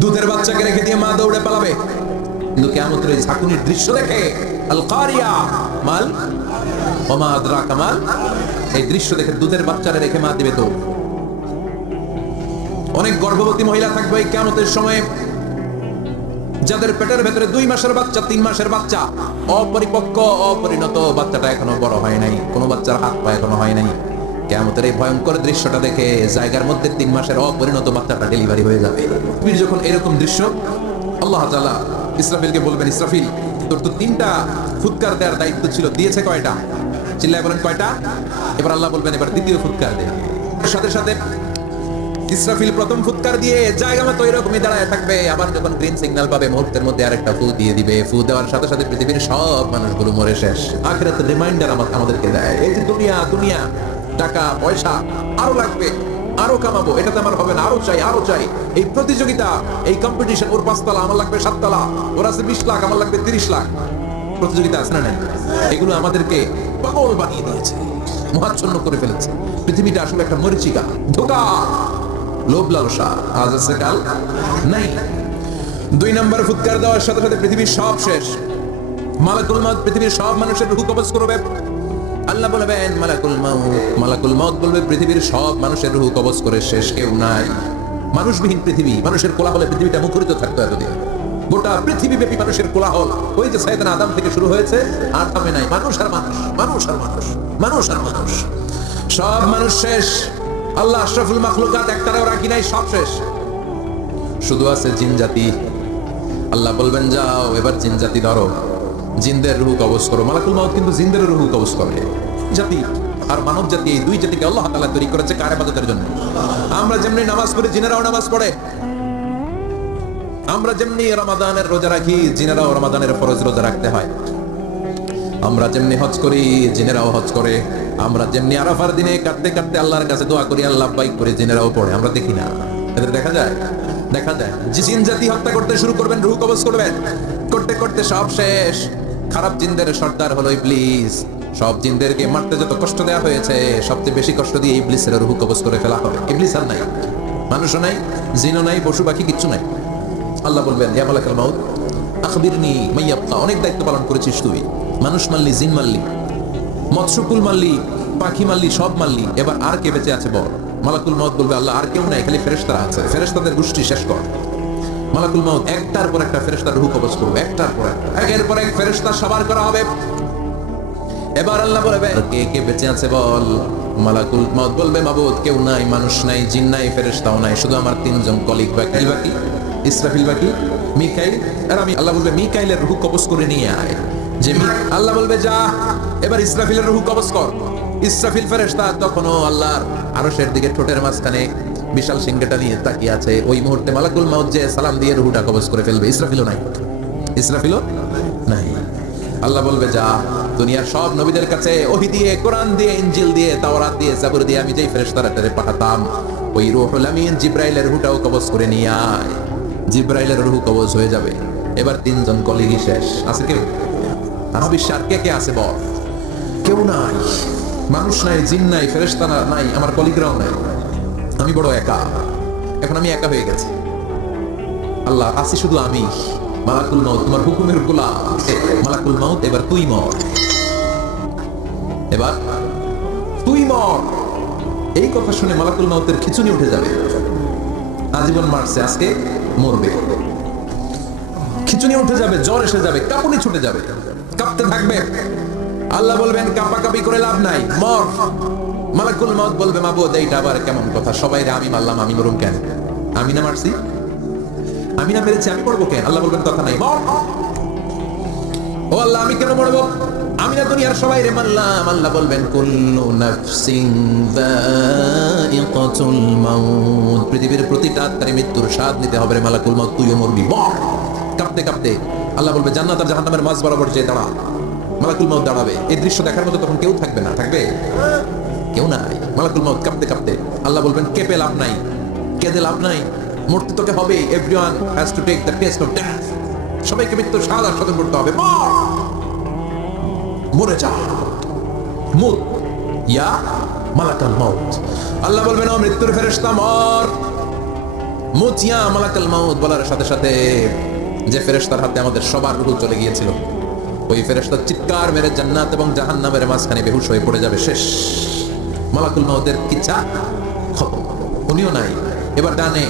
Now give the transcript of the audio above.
দুধের বাচ্চাকে রেখে দিয়ে মা দৌড়ে পালাবে, কিন্তু কিয়ামতের এই ঝাঁকুনির দৃশ্য দেখে আল কারিয়া মাল ওমা আদরাকা মাল, এই দৃশ্য দেখে দুধের বাচ্চারে রেখে মা দিবে দৌড়। অনেক গর্ভবতী মহিলা থাকবে এই কিয়ামতের সময়, যাদের পেটের ভেতরে 2 মাসের বাচ্চা, 3 মাসের বাচ্চা, অপরিপক্ক অপরিণত, বাচ্চাটা এখনো বড় হয় নাই, কোনো বাচ্চার হাত পা এখনো হয় নাই। কিয়ামতের এই ভয়ঙ্কর দৃশ্যটা দেখে জায়গার মধ্যে 3 মাসের অপরিণত বাচ্চাটা ডেলিভারি হয়ে যাবে। পীর যখন এরকম দৃশ্য, আল্লাহ তাআলা ইসরাফিলকে বলবেন, ইসরাফিল তোর তো 3টা ফুৎকার দেওয়ার দায়িত্ব ছিল, দিয়েছে কয়টা? চিল্লায় বলেন কয়টা? এবার আল্লাহ বলবেন এবার দ্বিতীয় ফুৎকার দে। সাথে সাথে ইসরাফিল প্রথম ফুৎকার দিয়ে জায়গা মতো এরকমই দাঁড়ায় থাকবে, আবার যখন গ্রিন সিগন্যাল পাবে মুহূর্তের মধ্যে আরেকটা ফু দিয়ে দিবে। ফু দেওয়ার সাথে সাথে পৃথিবীর সব মানুষগুলো মরে শেষ। আখিরাতের রিমাইন্ডার আমাদেরকে দেয়, এই যে দুনিয়া দুনিয়া, টাকা পয়সা আরো লাগবে, আরো কামাবো, এটাতে আমার হবে না, আরো চাই আরো চাই। এই প্রতিযোগিতা, এই কম্পিটিশন, ওর 5 তলা আমার লাগবে 7 তলা, ওর আছে 20 লাখ আমার লাগবে 30 লাখ, প্রতিযোগিতা আছে না নাই? এগুলো আমাদেরকে পাগল বানিয়ে দিয়েছে, মহাচ্ছন্ন করে ফেলেছে। পৃথিবীটা আসলে একটা মরিচিকা, ধোঁকা, লোভ লালসা, আজ আছে কাল নাই। 2 নম্বর ফুৎকার দেওয়ার সাথে সাথে পৃথিবীর সব শেষ। মালাকুল মউত পৃথিবীর সব মানুষের রূহ কবজ করবে। আল্লাহ বলবেন মালাকুল মউত বলবে পৃথিবীর সব মানুষের রূহ কবজ করে শেষ, কেউ নাই। মানুষবিহীন পৃথিবী, মানুষের কোলাহলে পৃথিবীটা মুখরিত থাকতো এতদিন। গোটা পৃথিবীব্যাপী মানুষের কোলাহল, ওই যে সাইয়েদনা আদম থেকে শুরু হয়েছে, আর থামে নাই। মানুষ আর মানুষ, মানুষ আর মানুষ, মানুষ আর মানুষ, সব মানুষ শেষ। আল্লাহ আশরাফুল মাখলুকাত একটাও রাখি নাই, সব শেষ। শুধু আছে জিন জাতি। আল্লাহ বলবেন যাও এবার জিন জাতি ধরো, জিনদের রূহ কবজ করো। মালাকুল মউত কিন্তু জিনদের রূহ কবজ করে। জাতি আর মানব জাতি, এই 2 জাতিকে আল্লাহ তাআলা তৈরি করেছে কার ইবাদতের জন্য। আমরা যেমনি নামাজ পড়ি, জিনেরাও নামাজ পড়ে। আমরা যেমনি রমাদানের রোজা রাখি, জিনেরাও রমাদানের ফরজ রোজা রাখতে হয়। আমরা যেমনি হজ করি, জিনেরাও হজ করে। আমরা যেমনি আরাফার দিনে কাটতে কাটতে আল্লাহর কাছে দোয়া করি, আল্লাহ বাইক করে, জিনেরাও পড়ে। আমরা দেখি না, এদের দেখা যায়? দেখা যায়। জিন জাতি হত্যা করতে শুরু করবেন, রূহ কবজ করবেন, করতে করতে সব শেষ। খারাপ জিনদের সর্দার হলো ইবলিস। সব জিনদেরকে মারতে যত কষ্ট দেওয়া হয়েছে, সবচেয়ে বেশি কষ্ট দিয়ে ইবলিসের রূহ কবজ করে ফেলা হবে। ইবলিস আর নাই, মানুষও নাই, জিনও নাই, পশু পাখি কিচ্ছু নাই। আল্লাহ বলবেন ইয়া মালাকাল মউত আখবিরনি মাইয়াবকা, অনেক দায়িত্ব পালন করেছিস তুই, মানুষ মারলি, জিন মারলি, মৎস্যকুল মারলি, পাখি মারলি, সব মারলি, এবার আর কে বেঁচে আছে বল? মালাকুল মউত বলবে আল্লাহ আর কেউ নাই, খালি ফেরেশতারা আছে, ফেরেশতাদের গোষ্ঠী শেষ কর। মালাকুল মউত একটার পর একটা ফেরেশতার রূহ কবজ করবে, একটার পর একটা, একের পর এক ফেরেশতা সবার করা হবে। এবার আল্লাহ বলবে কে কে বেঁচে আছে বল? মালাকুল মউত বলবে মাবুদ কেউ নাই, মানুষ নাই, জিন নাই, ফেরেশতাও নাই, শুধু আমার 3 জন কলিগ বাকি, ইসরাফিল বাকি, মিকাইল আর আমি। আল্লাহ বলবে মিকাইলের রূহ কবজ করে নিয়ে আয়। যে আল্লাহ বলবে যা এবার ইসরাফিলের রূহ কবজ কর। ইসরাফিল ফেরেশতা তখনও আল্লাহর আরশের দিকে ঠোঁটের মাঝখানে বিশাল সিংহটা নিয়ে তাকিয়ে আছে। ওই মুহূর্তে মালাকুল মউত যে সালাম দিয়ে রূহটা কবজ করে ফেলবে। ইসরাফিলও নাই, ইসরাফিলও নাই। আল্লাহ বলবে যা দুনিয়ার সব নবীদের কাছে ওহী দিয়ে, কোরআন দিয়ে, ইনজিল দিয়ে, তাওরাত দিয়ে, জাবুর দিয়ে আমি যেই ফেরেশতাটারে পাঠাতাম, ওই রূহুল আমিন জিবরাইলের রূহটাও কবজ করে নিয়ে আয়। জিবরাইলের রূহ কবজ হয়ে যাবে। এবার 3 জন কলিগই শেষ। আছে কেউ? বিশ্বের কে কে আছে বল? কেউ নাই, মানুষ নাই, জিন নাই, ফেরেশতা নাই, আমার কলিগরাও নাই। আমি বড় একা। এখন আমি একা হয়ে গেছি। আল্লাহ আসি শুধু আমি। মালাকুল মউত তোমার হুকুমের গোলাম। মালাকুল মউত এবার তুই মর, এবার তুই মর। এই কথা শুনে মালাকুল মউতের খিচুনি উঠে যাবে। আজীবন মারছে, আজকে মরবে। খিচুনি উঠে যাবে, জ্বর এসে যাবে, কাঁপুনি ছুটে যাবে, কাঁপতে থাকবে। আল্লাহ বলবেন কাঁপাকাঁপি করে লাভ নাই, মর। মালাকুল মউত বলবে মাবুদ এইটা আবার কেমন কথা? সবাই রে আমি মারলাম, আমি মরুম কেন? আমি না মারছি, আমি না মেরেছি, আমি মরবো কেন? আল্লাহ বলবেন কথা নাই, মর। ও আল্লাহ আমি কেন মরবো? আমি না দুনিয়ার সবাই রে মারলাম। আল্লাহ বলবেন কুল্লু নাফসিন যায়িকাতুল মাউত, পৃথিবীর প্রতিটা আত্মারে মৃত্যুর স্বাদ নিতে হবে রে মালাকুল মউত, তুইও মরবি, মর। কাঁপতে কাঁপতে আল্লাহ বলবে জান্নাত আর জাহান্নামের মাঝ বরাবর যে দাঁড়া। মালাকুল মউত দাঁড়াবে। এই দৃশ্য দেখার মতো তখন কেউ থাকবে না, থাকবে কেউ নাই। মালাকুল মউত কাঁপতে কাঁপতে আল্লাহ বলবেন কেঁপে লাভ নাই, কেঁদে লাভ নাই, মরতে তোকে হবে। Everyone has to take the test of death, সবাইকে মৃত্যুর স্বাদ আস্বাদন করতে হবে। মরে যা, মুত ইয়া মালাকুল মউত। আল্লাহ বলবেন ও মৃত্যুর ফেরেশতা মর। মুতিয়া মালাকাল মাউত বলার সাথে সাথে যে ফেরেশতার হাতে আমাদের সবার রূহ চলে গিয়েছিল, ওই ফেরেশতা চিৎকার মেরে জান্নাত এবং জাহান্নামের মাঝখানে বেহুশ হয়ে পড়ে যাবে, শেষ। মালাকুল মাউতের কিচ্ছা খতম, উনিও নাই। এবার ডানে